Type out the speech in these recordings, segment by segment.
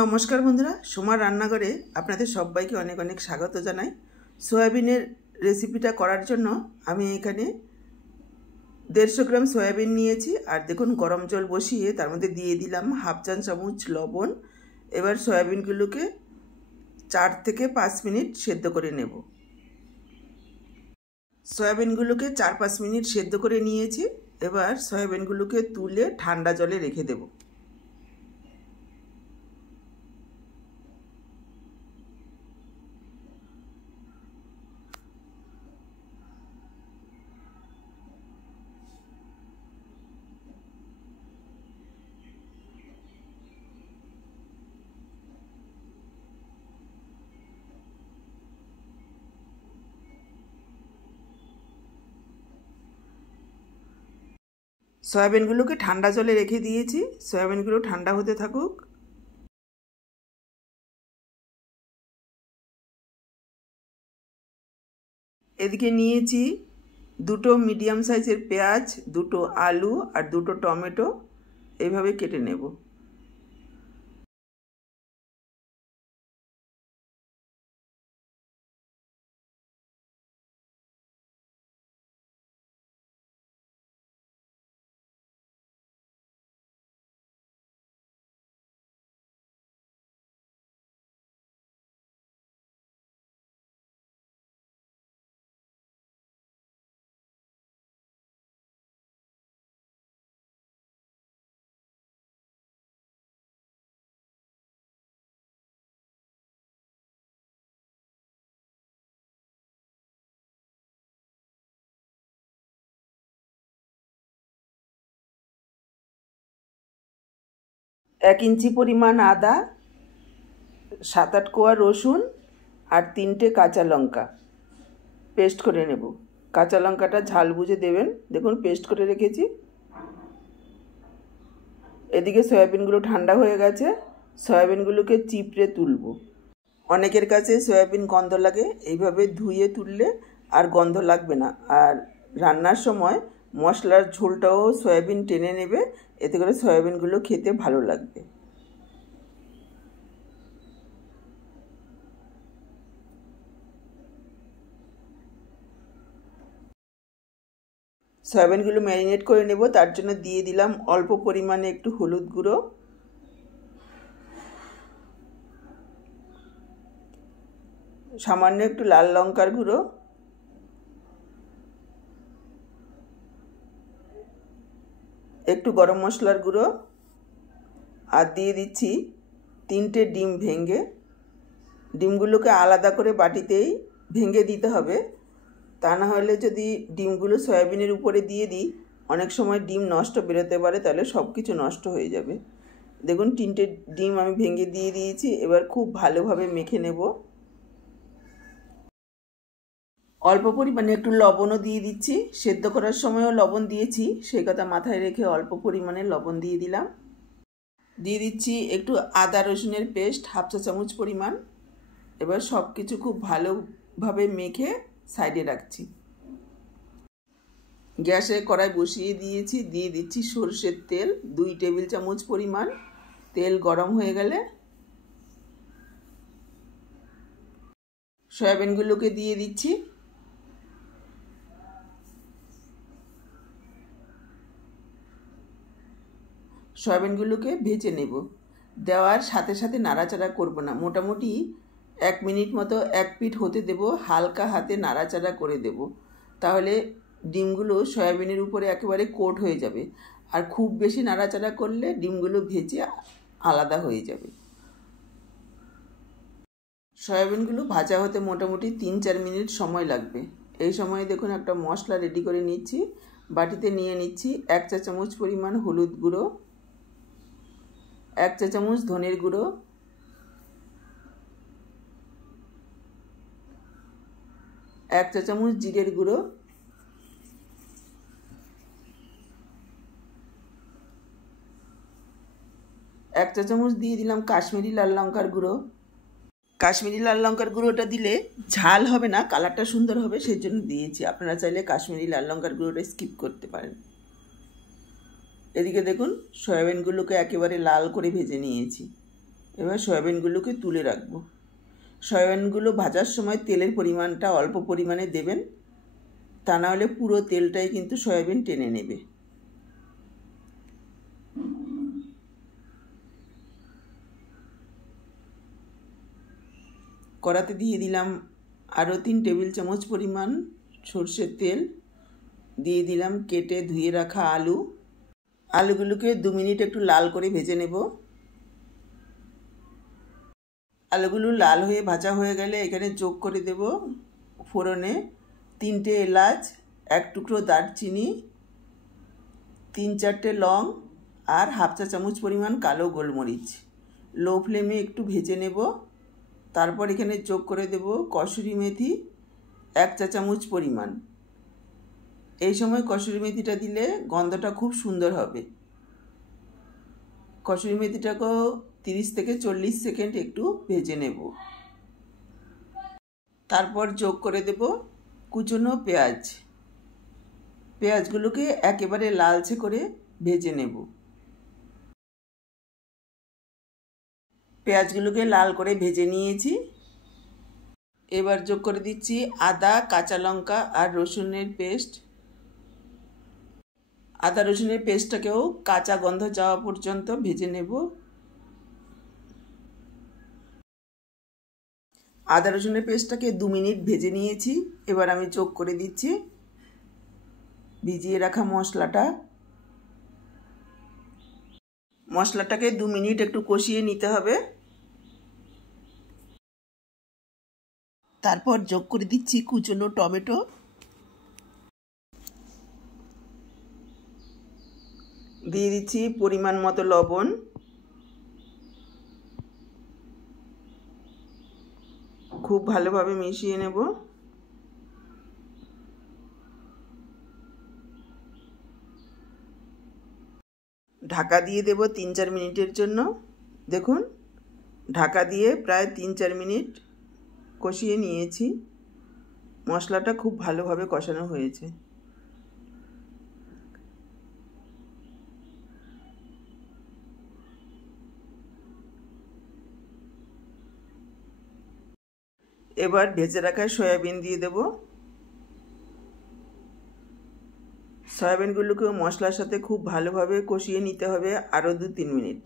নমস্কার বন্ধুরা, সোমার রান্নাঘরে আপনাদের সবাইকে অনেক অনেক স্বাগত জানাই। সয়াবিনের রেসিপিটা করার জন্য আমি এখানে 150 গ্রাম সয়াবিন নিয়েছি। আর দেখুন, গরম জল বসিয়ে তার মধ্যে দিয়ে দিলাম হাফ চা চামচ লবণ। এবার সয়াবিনগুলোকে 4 থেকে 5 মিনিট সেদ্ধ করে নেব। সয়াবিনগুলোকে 4-5 মিনিট সেদ্ধ করে নিয়েছি। এবার সয়াবিনগুলোকে তুলে ঠান্ডা জলে রেখে দেব। সয়াবিনগুলোকে ঠান্ডা জলে রেখে দিয়েছি। সয়াবিনগুলো ঠান্ডা হতে থাকুক। এদিকে নিয়েছি 2টো মিডিয়াম সাইজের পেঁয়াজ, 2টো আলু আর 2টো টমেটো। এইভাবে কেটে নেব। এক ইঞ্চি পরিমাণ আদা, 7-8 কোয়া রসুন আর 3টে কাঁচা লঙ্কা পেস্ট করে নেব। কাঁচা লঙ্কাটা ঝাল বুঝে দেবেন। দেখুন, পেস্ট করে রেখেছি। এদিকে সয়াবিনগুলো ঠান্ডা হয়ে গেছে। সয়াবিনগুলোকে চিপড়ে তুলব। অনেকের কাছে সয়াবিন গন্ধ লাগে, এইভাবে ধুয়ে তুললে আর গন্ধ লাগবে না। আর রান্নার সময় মশলার ঝোলটাও সয়াবিন টেনে নেবে, এতে করে সয়াবিনগুলো খেতে ভালো লাগবে। সয়াবিনগুলো ম্যারিনেট করে নেব। তার জন্য দিয়ে দিলাম অল্প পরিমাণে একটু হলুদ গুঁড়ো, সামান্য একটু লাল লঙ্কার গুঁড়ো, একটু গরম মশলার গুঁড়ো, আর দিয়ে দিচ্ছি 3টে ডিম ভেঙে। ডিমগুলোকে আলাদা করে বাটিতেই ভেঙে দিতে হবে, তা না হলে যদি ডিমগুলো সয়াবিনের উপরে দিয়ে দিই অনেক সময় ডিম নষ্ট বেরোতে পারে, তাহলে সব কিছু নষ্ট হয়ে যাবে। দেখুন, 3টে ডিম আমি ভেঙে দিয়ে দিয়েছি। এবার খুব ভালোভাবে মেখে নেব। অল্প পরিমাণে একটু লবণও দিয়ে দিচ্ছি। সেদ্ধ করার সময়ও লবণ দিয়েছি, সেই কথা মাথায় রেখে অল্প পরিমাণে লবণ দিয়ে দিলাম। দিয়ে দিচ্ছি একটু আদা রসুনের পেস্ট, হাফ চা চামচ পরিমাণ। এবার সব কিছু খুব ভালোভাবে মেখে সাইডে রাখছি। গ্যাসে কড়াই বসিয়ে দিয়েছি। দিয়ে দিচ্ছি সরষের তেল 2 টেবিল চামচ পরিমাণ। তেল গরম হয়ে গেলে সয়াবিনগুলোকে দিয়ে দিচ্ছি। সয়াবিনগুলোকে ভেজে নেব। দেওয়ার সাথে সাথে নাড়াচাড়া করব না, মোটামুটি 1 মিনিট মতো এক পিঠ হতে দেব। হালকা হাতে নাড়াচাড়া করে দেব, তাহলে ডিমগুলো সয়াবিনের উপরে একেবারে কোট হয়ে যাবে। আর খুব বেশি নাড়াচাড়া করলে ডিমগুলো ভেজে আলাদা হয়ে যাবে। সয়াবিনগুলো ভাজা হতে মোটামুটি 3-4 মিনিট সময় লাগবে। এই সময়ে দেখুন, একটা মশলা রেডি করে নিচ্ছি। বাটিতে নিয়ে নিচ্ছি 1 চা চামচ পরিমাণ হলুদ গুঁড়ো, 1 চা চামচ ধনের গুঁড়ো, 1 চা চামচ জিরের গুঁড়ো, 1 চা চামচ দিয়ে দিলাম কাশ্মীরি লাল লঙ্কার গুঁড়ো। কাশ্মীরি লাল লঙ্কার গুঁড়োটা দিলে ঝাল হবে না, কালারটা সুন্দর হবে, সেই জন্য দিয়েছি। আপনারা চাইলে কাশ্মীরি লাল লঙ্কার গুঁড়োটা স্কিপ করতে পারেন। এদিকে দেখুন, সয়াবিনগুলোকে একেবারে লাল করে ভেজে নিয়েছি। এবার সয়াবিনগুলোকে তুলে রাখবো। সয়াবিনগুলো ভাজার সময় তেলের পরিমাণটা অল্প পরিমাণে দেবেন, তা না হলে পুরো তেলটাই কিন্তু সয়াবিন টেনে নেবে। কড়াতে দিয়ে দিলাম আরও 3 টেবিল চামচ পরিমাণ সর্ষের তেল, দিয়ে দিলাম কেটে ধুয়ে রাখা আলু। আলুগুলোকে 2 মিনিট একটু লাল করে ভেজে নেব। আলুগুলো লাল হয়ে ভাজা হয়ে গেলে এখানে যোগ করে দেব ফোড়নে 3টে এলাচ, 1 টুকরো দারচিনি, 3-4টে লং আর হাফ চা চামচ পরিমাণ কালো গোলমরিচ। লো ফ্লেমে একটু ভেজে নেব। তারপর এখানে যোগ করে দেব কসুরি মেথি 1 চা চামচ পরিমাণ। এই সময় কসুরি মেথিটা দিলে গন্ধটা খুব সুন্দর হবে। কসুরি মেথিটাকেও 30 থেকে 40 সেকেন্ড একটু ভেজে নেব। তারপর যোগ করে দেব কুচনো পেঁয়াজ। পেঁয়াজগুলোকে একেবারে লালচে করে ভেজে নেব। পেঁয়াজগুলোকে লাল করে ভেজে নিয়েছি। এবার যোগ করে দিচ্ছি আদা, কাঁচা লঙ্কা আর রসুনের পেস্ট। আদা রসুনের পেস্টটাকেও কাঁচা গন্ধ যাওয়া পর্যন্ত ভেজে নেব। আদা রসুনের পেস্টটাকে 2 মিনিট ভেজে নিয়েছি। এবার আমি যোগ করে দিচ্ছি ভিজিয়ে রাখা মশলাটা। মশলাটাকে 2 মিনিট একটু কষিয়ে নিতে হবে। তারপর যোগ করে দিচ্ছি কুচনো টমেটো, দিয়ে দিচ্ছি পরিমাণ মতো লবণ, খুব ভালোভাবে মিশিয়ে নেব। ঢাকা দিয়ে দেব 3-4 মিনিটের জন্য। দেখুন, ঢাকা দিয়ে প্রায় 3-4 মিনিট কষিয়ে নিয়েছি। মশলাটা খুব ভালোভাবে কষানো হয়েছে। এবার ভেজে রাখা সয়াবিন দিয়ে দেব। সয়াবিনগুলোকেও মশলার সাথে খুব ভালোভাবে কষিয়ে নিতে হবে আরও 2-3 মিনিট।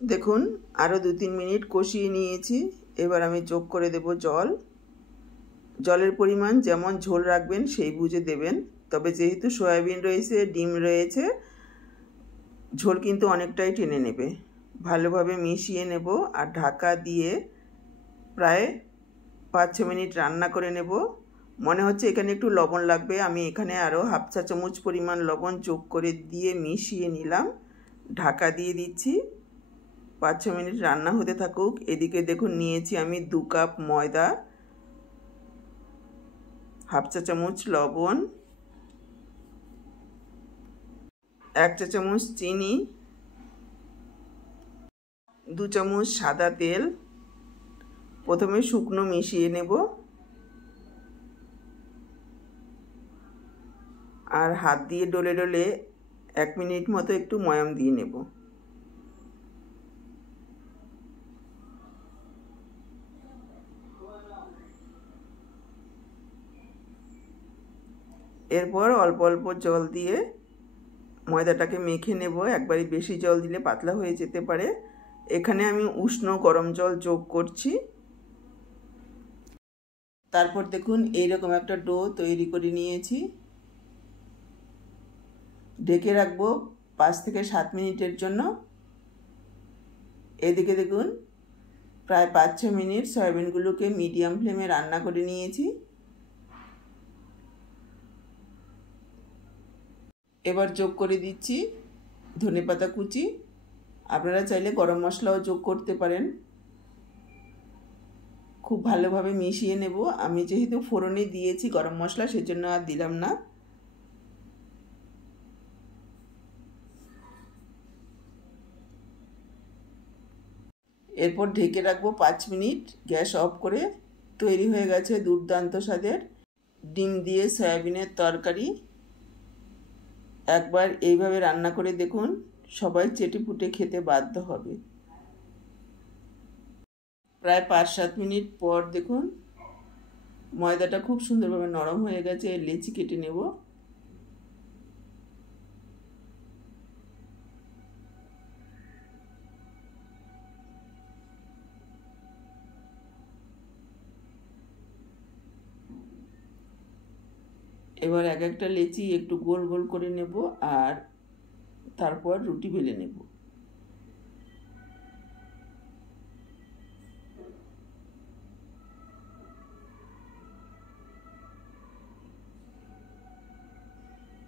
দেখুন, আরও 2-3 মিনিট কষিয়ে নিয়েছি। এবার আমি যোগ করে দেব জল। জলের পরিমাণ যেমন ঝোল রাখবেন সেই বুঝে দেবেন। তবে যেহেতু সয়াবিন রয়েছে, ডিম রয়েছে, ঝোল কিন্তু অনেকটাই টেনে নেবে। ভালোভাবে মিশিয়ে নেব আর ঢাকা দিয়ে প্রায় 5-6 মিনিট রান্না করে নেব। মনে হচ্ছে এখানে একটু লবণ লাগবে, আমি এখানে আরও হাফ চা চামচ পরিমাণ লবণ যোগ করে দিয়ে মিশিয়ে নিলাম। ঢাকা দিয়ে দিচ্ছি, 5-6 মিনিট রান্না হতে থাকুক। এদিকে দেখুন, নিয়েছি আমি 2 কাপ ময়দা, হাফ চা চামচ লবণ, 1 চা চামচ চিনি, 2 চামচ সাদা তেল। প্রথমে শুকনো মিশিয়ে নেব আর হাত দিয়ে ডলে ডলে 1 মিনিট মতো একটু ময়াম দিয়ে নেব। এরপর অল্প অল্প জল দিয়ে ময়দাটাকে মেখে নেব। একবারে বেশি জল দিলে পাতলা হয়ে যেতে পারে। এখানে আমি উষ্ণ গরম জল যোগ করছি। তারপর দেখুন, এইরকম একটা ডো তৈরি করে নিয়েছি। ঢেকে রাখবো 5 থেকে 7 মিনিটের জন্য। এদিকে দেখুন, প্রায় 5-6 মিনিট সয়াবিনগুলোকে মিডিয়াম ফ্লেমে রান্না করে নিয়েছি। এবার যোগ করে দিচ্ছি ধনেপাতা কুচি। আপনারা চাইলে গরম মশলাও যোগ করতে পারেন। খুব ভালোভাবে মিশিয়ে নেব। আমি যেহেতু ফোড়নে দিয়েছি গরম মশলা, সেজন্য আর দিলাম না। এরপর ঢেকে রাখবো 5 মিনিট, গ্যাস অফ করে। তৈরি হয়ে গেছে দুর্দান্ত স্বাদের ডিম দিয়ে সয়াবিনের তরকারি। একবার এইভাবে রান্না করে দেখুন, সবাই চেটেপুটে খেতে বাধ্য হবে। প্রায় 5-7 মিনিট পর দেখুন ময়দাটা খুব সুন্দরভাবে নরম হয়ে গেছে। লেচি কেটে নেব। এবার এক একটা লেচি একটু গোল গোল করে নেব আর তারপর রুটি বেলে নেব।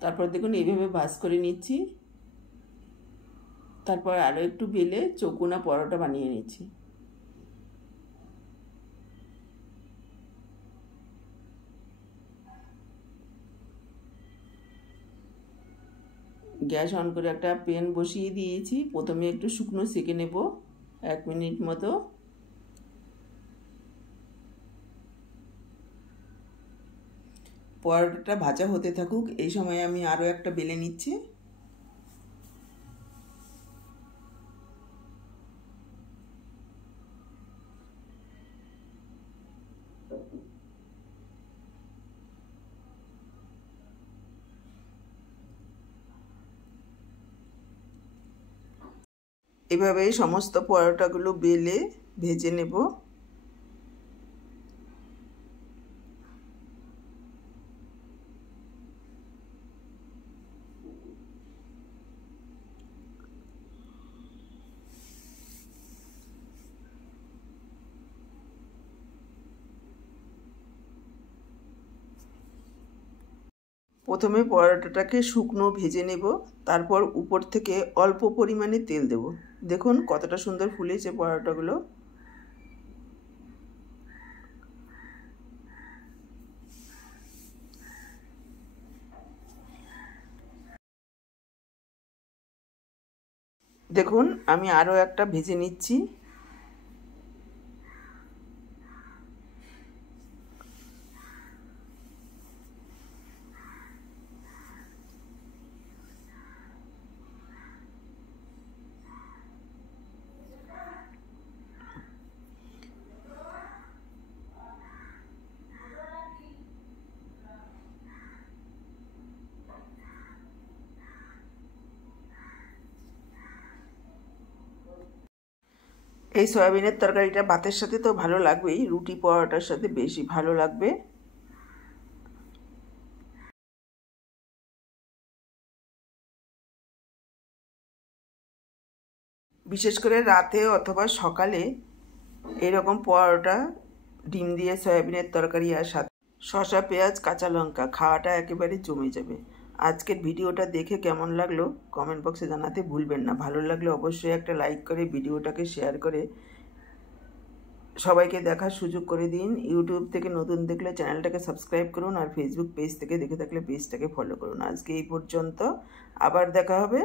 তারপর দেখুন এইভাবে ভাঁজ করে নিচ্ছি। তারপর আরও একটু বেলে চৌকোনা পরোটা বানিয়ে নিচ্ছি। গ্যাস অন করে একটা প্যান বসিয়ে দিয়েছি। প্রথমে একটু শুকনো সেঁকে নেব 1 মিনিট মতো। পরোটাটা ভাজা হতে থাকুক, এই সময় আমি আরও একটা বেলে নিচ্ছি। এভাবেই সমস্ত পরোটাগুলো বেলে ভেজে নেব। প্রথমে পরোটাটাকে শুকনো ভেজে নেব, তারপর উপর থেকে অল্প পরিমাণে তেল দেব। দেখুন কতটা সুন্দর ফুলেছে পরোটাগুলো। দেখুন আমি আরও একটা ভেজে নিচ্ছি। এই সয়াবিনের তরকারিটা ভাতের সাথে তো ভালো লাগবেই, রুটি পরোটার সাথে বেশি ভালো লাগবে। বিশেষ করে রাতে অথবা সকালে এরকম পরোটা, ডিম দিয়ে সয়াবিনের তরকারি আর সাথে শসা, পেঁয়াজ, কাঁচা লঙ্কা খাওয়াটা একেবারে জমে যাবে। আজকের ভিডিওটা দেখে কেমন লাগলো কমেন্ট বক্সে জানাতে ভুলবেন না। ভালো লাগলে অবশ্যই একটা লাইক করে ভিডিওটাকে শেয়ার করে সবাইকে দেখার সুযোগ করে দিন। ইউটিউব থেকে নতুন দেখলে চ্যানেলটাকে সাবস্ক্রাইব করুন আর ফেসবুক পেজ থেকে দেখে থাকলে পেজটাকে ফলো করুন। আজকে এই পর্যন্ত, আবার দেখা হবে।